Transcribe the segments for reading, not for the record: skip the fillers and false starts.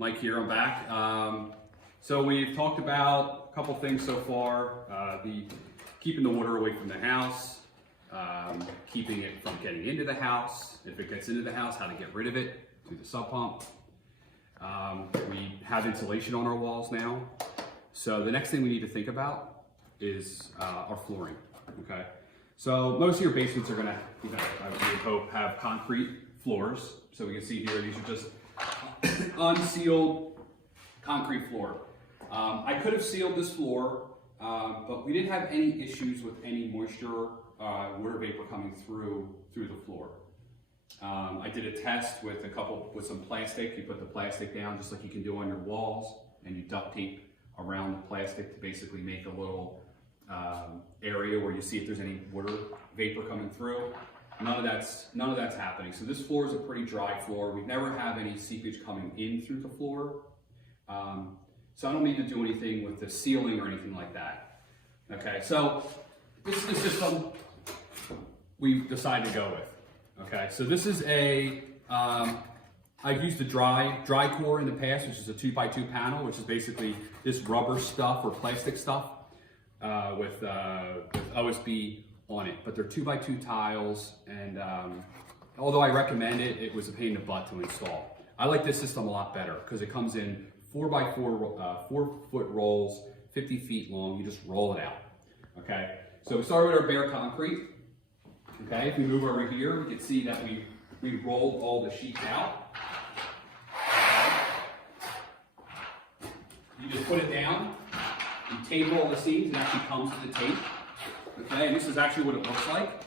Mike here, I'm back. So we've talked about a couple things so far. Keeping the water away from the house, keeping it from getting into the house. If it gets into the house, how to get rid of it through the sub pump. We have insulation on our walls now. So the next thing we need to think about is our flooring, okay? So most of your basements are gonna, I would hope, have concrete floors. So we can see here, these are just unsealed concrete floor. I could have sealed this floor, but we didn't have any issues with any moisture, water vapor coming through the floor. I did a test with some plastic. You put the plastic down just like you can do on your walls, and you duct tape around the plastic to basically make a little area where you see if there's any water vapor coming through. None of that's happening. So this floor is a pretty dry floor. We've never had any seepage coming in through the floor. So I don't need to do anything with the ceiling or anything like that. Okay, so this is the system we've decided to go with. Okay, so this is I've used the Drycore in the past, which is a 2x2 panel, which is basically this rubber stuff or plastic stuff with OSB on it. But they're 2x2 tiles, and although I recommend it, it was a pain in the butt to install. I like this system a lot better because it comes in 4x4, 4-foot rolls, 50 feet long. You just roll it out. Okay, so we started with our bare concrete. Okay, if we move over here, we can see that we rolled all the sheets out. Okay. You just put it down, you tape all the seams, and it actually comes to the tape. Okay, and this is actually what it looks like.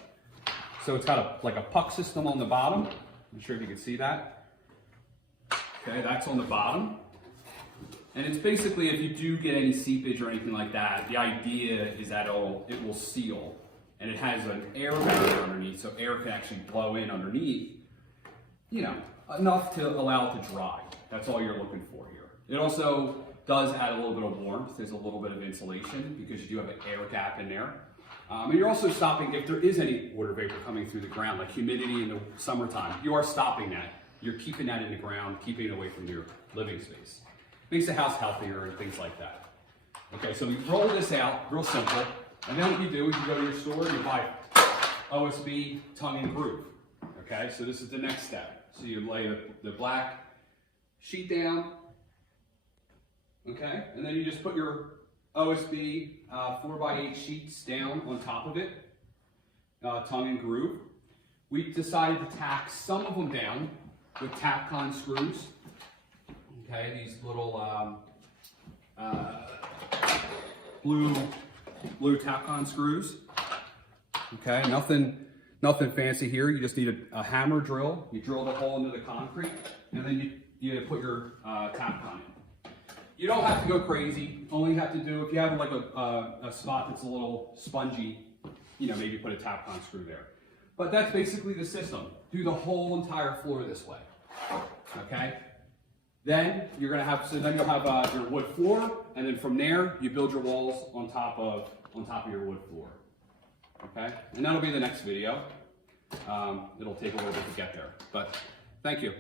So it's got like a puck system on the bottom. I'm sure if you can see that. Okay, that's on the bottom. And it's basically, if you do get any seepage or anything like that, the idea is that it will seal. And it has an air barrier underneath, so air can actually blow in underneath, enough to allow it to dry. That's all you're looking for here. It also does add a little bit of warmth. There's a little bit of insulation because you do have an air gap in there. And you're also stopping, if there is any water vapor coming through the ground, like humidity in the summertime, you are stopping that. You're keeping that in the ground, keeping it away from your living space. Makes the house healthier and things like that. Okay, so we roll this out, real simple. And then what you do is you go to your store and you buy OSB tongue and groove. Okay, so this is the next step. So you lay the black sheet down, okay, and then you just put your OSB 4x8 sheets down on top of it, tongue and groove. We decided to tack some of them down with Tapcon screws. Okay, these little blue Tapcon screws. Okay, nothing fancy here. You just need a hammer drill. You drill the hole into the concrete, and then you put your Tapcon in. You don't have to go crazy. All you have to do, if you have like a spot that's a little spongy, maybe put a Tapcon screw there. But that's basically the system. Do the whole entire floor this way. Okay. Then you're gonna have, then you'll have your wood floor, and then from there you build your walls on top of your wood floor. Okay, and that'll be the next video. It'll take a little bit to get there, but thank you.